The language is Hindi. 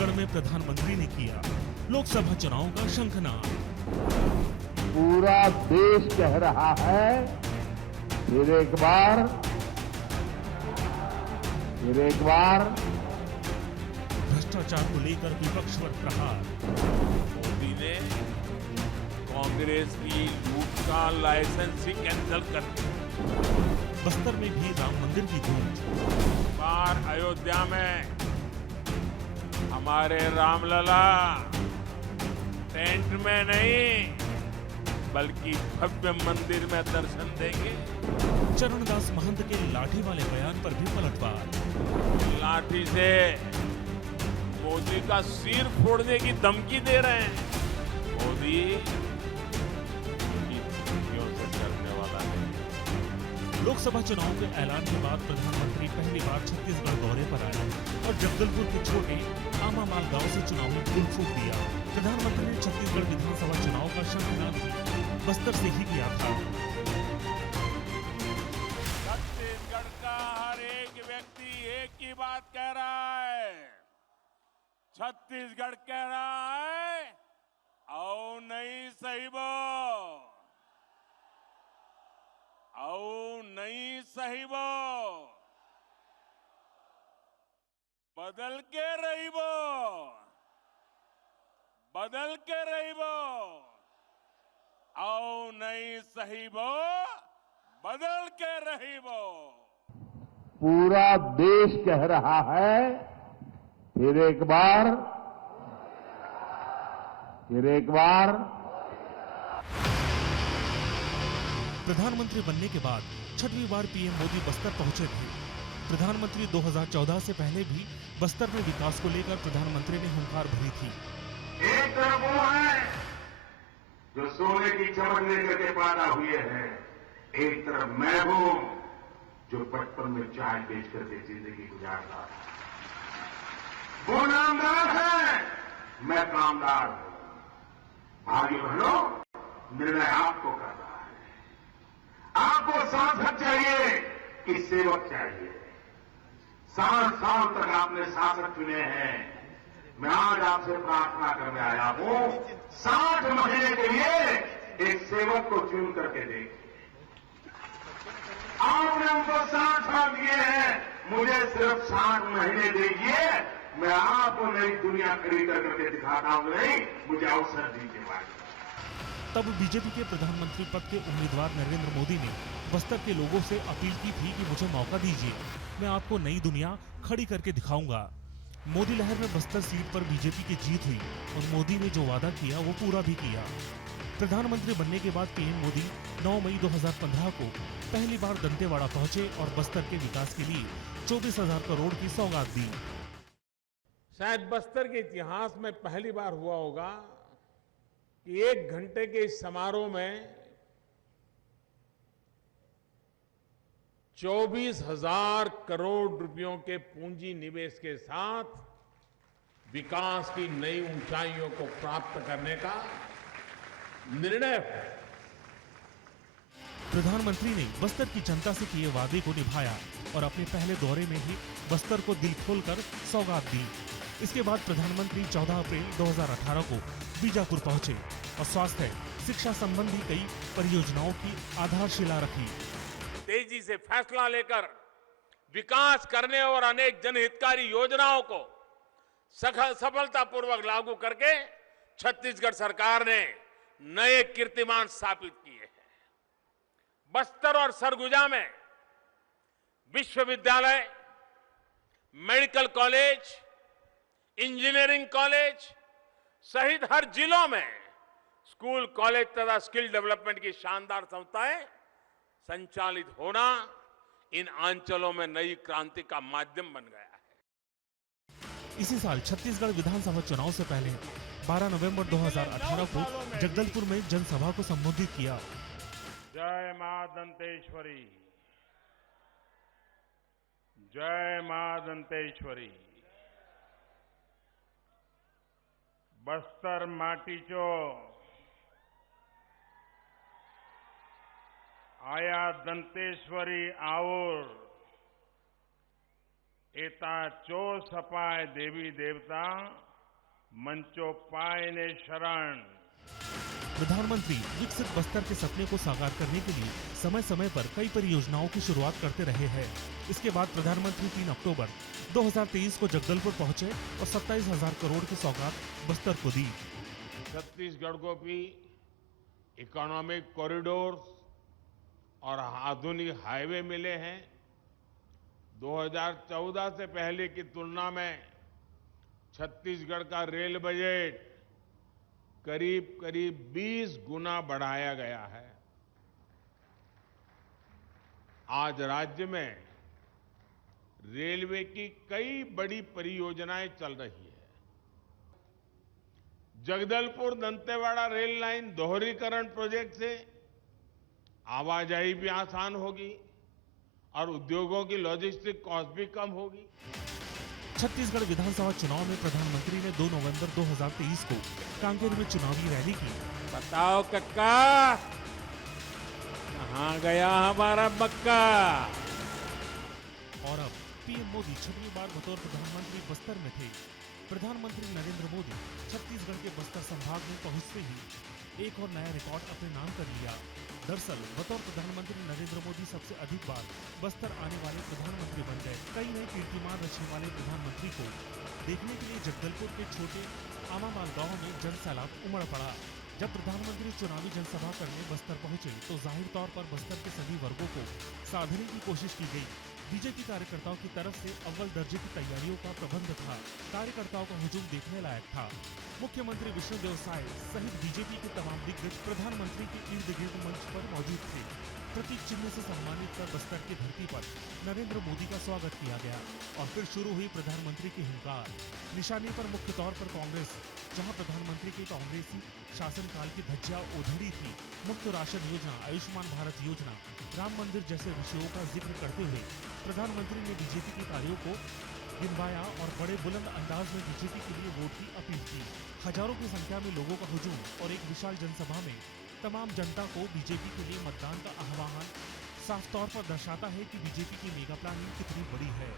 छत्तीसगढ़ में प्रधानमंत्री ने किया लोकसभा चुनाव का शंखनाद। पूरा देश कह रहा है फिर एक बार भ्रष्टाचार को लेकर विपक्ष पर प्रहार। मोदी ने कांग्रेस की लूट का लाइसेंस ही कैंसिल कर दिया। बस्तर में भी राम मंदिर की गूंज। बार अयोध्या में हमारे रामलला टेंट में नहीं बल्कि भव्य मंदिर में दर्शन देंगे। चरणदास महंत के लाठी वाले बयान पर भी पलटवार। लाठी से मोदी का सिर फोड़ने की धमकी दे रहे हैं। मोदी की धमकियों से डरने वाला है। लोकसभा चुनाव के ऐलान के बाद प्रधानमंत्री पहली बार छत्तीसगढ़ दौरे पर आए और जगदलपुर के छोटे आमामाल गांव से चुनाव में दिल फूंक दिया। प्रधानमंत्री ने छत्तीसगढ़ विधानसभा चुनाव का शंखनाद बस्तर से ही किया था। छत्तीसगढ़ का हर एक व्यक्ति एक ही बात कह रहा है। छत्तीसगढ़ कह रहा है आओ नहीं सहीबो, आओ नहीं सहीबो, बदल के रहीबो, बदल के रहीबो, आओ नहीं सहीबो, बदल के रहीबो। पूरा देश कह रहा है फिर एक बार प्रधानमंत्री बनने के बाद छठवीं बार पीएम मोदी बस्तर पहुंचे थे। प्रधानमंत्री 2014 से पहले भी बस्तर में विकास को लेकर प्रधानमंत्री ने हुंकार भरी थी। एक तरफ वो है जो सोने की चमक लेकर के पैदा हुए हैं, एक तरफ मैं हूं जो बचपन में चाय बेच करके जिंदगी गुजारता था। वो नामदार है, मैं कामदार हूं। भाइयों बहनों, निर्णय आपको करना है। आपको सांसद चाहिए कि सेवक चाहिए? 60 साल तक आपने शासक चुने हैं। मैं आज आपसे प्रार्थना करने आया हूं 60 महीने के लिए एक सेवक को चुन करके देखिए। आपने हमको 60 साल दिए हैं, मुझे सिर्फ 60 महीने दीजिए। मैं आपको नई दुनिया खरीद करके दिखाता हूं। नहीं, मुझे अवसर दीजिए भाई। तब बीजेपी के प्रधानमंत्री पद के उम्मीदवार नरेंद्र मोदी ने बस्तर के लोगों से अपील की थी कि मुझे मौका दीजिए, मैं आपको नई दुनिया खड़ी करके दिखाऊंगा। मोदी लहर में बस्तर सीट पर बीजेपी की जीत हुई और मोदी ने जो वादा किया वो पूरा भी किया। प्रधानमंत्री बनने के बाद पीएम मोदी 9 मई 2015 को पहली बार दंतेवाड़ा पहुंचे और बस्तर के विकास के लिए 24,000 करोड़ की सौगात दी। शायद बस्तर के इतिहास में पहली बार हुआ होगा कि 1 घंटे के इस समारोह में 24,000 करोड़ रुपयों के पूंजी निवेश के साथ विकास की नई ऊंचाइयों को प्राप्त करने का निर्णय है। प्रधानमंत्री ने बस्तर की जनता से किए वादे को निभाया और अपने पहले दौरे में ही बस्तर को दिल खोलकर सौगात दी। इसके बाद प्रधानमंत्री 14 अप्रैल 2018 को बीजापुर पहुंचे और स्वास्थ्य, शिक्षा संबंधी कई परियोजनाओं की आधारशिला रखी। तेजी से फैसला लेकर विकास करने और अनेक जनहितकारी योजनाओं को सफलतापूर्वक लागू करके छत्तीसगढ़ सरकार ने नए कीर्तिमान स्थापित किए हैं। बस्तर और सरगुजा में विश्वविद्यालय, मेडिकल कॉलेज, इंजीनियरिंग कॉलेज सहित हर जिलों में स्कूल, कॉलेज तथा स्किल डेवलपमेंट की शानदार संस्थाएं संचालित होना इन अंचलों में नई क्रांति का माध्यम बन गया है। इसी साल छत्तीसगढ़ विधानसभा चुनाव से पहले 12 नवंबर 2018 को जगदलपुर में जनसभा को संबोधित किया। जय मां दंतेश्वरी, जय मां दंतेश्वरी। बस्तर माटीचो आया दंतेश्वरी आवर एता चो सपाय देवी देवता मंचोपायने शरण। प्रधानमंत्री विकसित बस्तर के सपने को साकार करने के लिए समय समय पर कई परियोजनाओं की शुरुआत करते रहे हैं। इसके बाद प्रधानमंत्री 3 अक्टूबर 2023 को जगदलपुर पहुंचे और 27,000 करोड़ की सौगात बस्तर को दी। छत्तीसगढ़ को भी इकोनॉमिक कॉरिडोर्स और आधुनिक हाईवे मिले हैं। 2014 से पहले की तुलना में छत्तीसगढ़ का रेल बजट करीब करीब 20 गुना बढ़ाया गया है। आज राज्य में रेलवे की कई बड़ी परियोजनाएं चल रही है। जगदलपुर दंतेवाड़ा रेल लाइन दोहरीकरण प्रोजेक्ट से आवाजाही भी आसान होगी और उद्योगों की लॉजिस्टिक कॉस्ट भी कम होगी। छत्तीसगढ़ विधानसभा चुनाव में प्रधानमंत्री ने 2 नवंबर 2023 को कांकेर में चुनावी रैली की। बताओ कक्का, कहाँ गया हमारा मक्का? और अब पीएम मोदी 6वीं बार बतौर प्रधानमंत्री बस्तर में थे। प्रधानमंत्री नरेंद्र मोदी छत्तीसगढ़ के बस्तर संभाग में पहुंचते ही एक और नया रिकॉर्ड अपने नाम कर लिया। दरअसल बतौर प्रधानमंत्री नरेंद्र मोदी सबसे अधिक बार बस्तर आने वाले प्रधानमंत्री बन गए। कई नए कीर्तिमान रचने वाले प्रधानमंत्री को देखने के लिए जगदलपुर के छोटे आमामाल गांव में जनसैलाब उमड़ पड़ा। जब प्रधानमंत्री चुनावी जनसभा करने बस्तर पहुंचे तो जाहिर तौर पर बस्तर के सभी वर्गों को साधने की कोशिश की गई। बीजेपी कार्यकर्ताओं की तरफ से अव्वल दर्जे की तैयारियों का प्रबंध था। कार्यकर्ताओं का हुजूम देखने लायक था। मुख्यमंत्री विष्णुदेव साय सहित बीजेपी के तमाम दिग्गज प्रधानमंत्री के इर्द गिर्द मंच पर मौजूद थे। प्रतीक चिन्ह से सम्मानित कर बस्तर की धरती पर नरेंद्र मोदी का स्वागत किया गया और फिर शुरू हुई प्रधानमंत्री की हुंकार। निशाने पर मुख्य तौर पर कांग्रेस, जहां प्रधानमंत्री के कांग्रेसी शासनकाल की धज्जियां उधड़ी थी। मुफ्त राशन योजना, आयुष्मान भारत योजना, राम मंदिर जैसे विषयों का जिक्र करते हुए प्रधानमंत्री ने बीजेपी के कार्यों को गिनवाया और बड़े बुलंद अंदाज में बीजेपी के लिए वोट की अपील की। हजारों की संख्या में लोगों का हुजूम और एक विशाल जनसभा में तमाम जनता को बीजेपी के लिए मतदान का आह्वान साफ तौर पर दर्शाता है कि बीजेपी की मेगा प्लानिंग कितनी बड़ी है।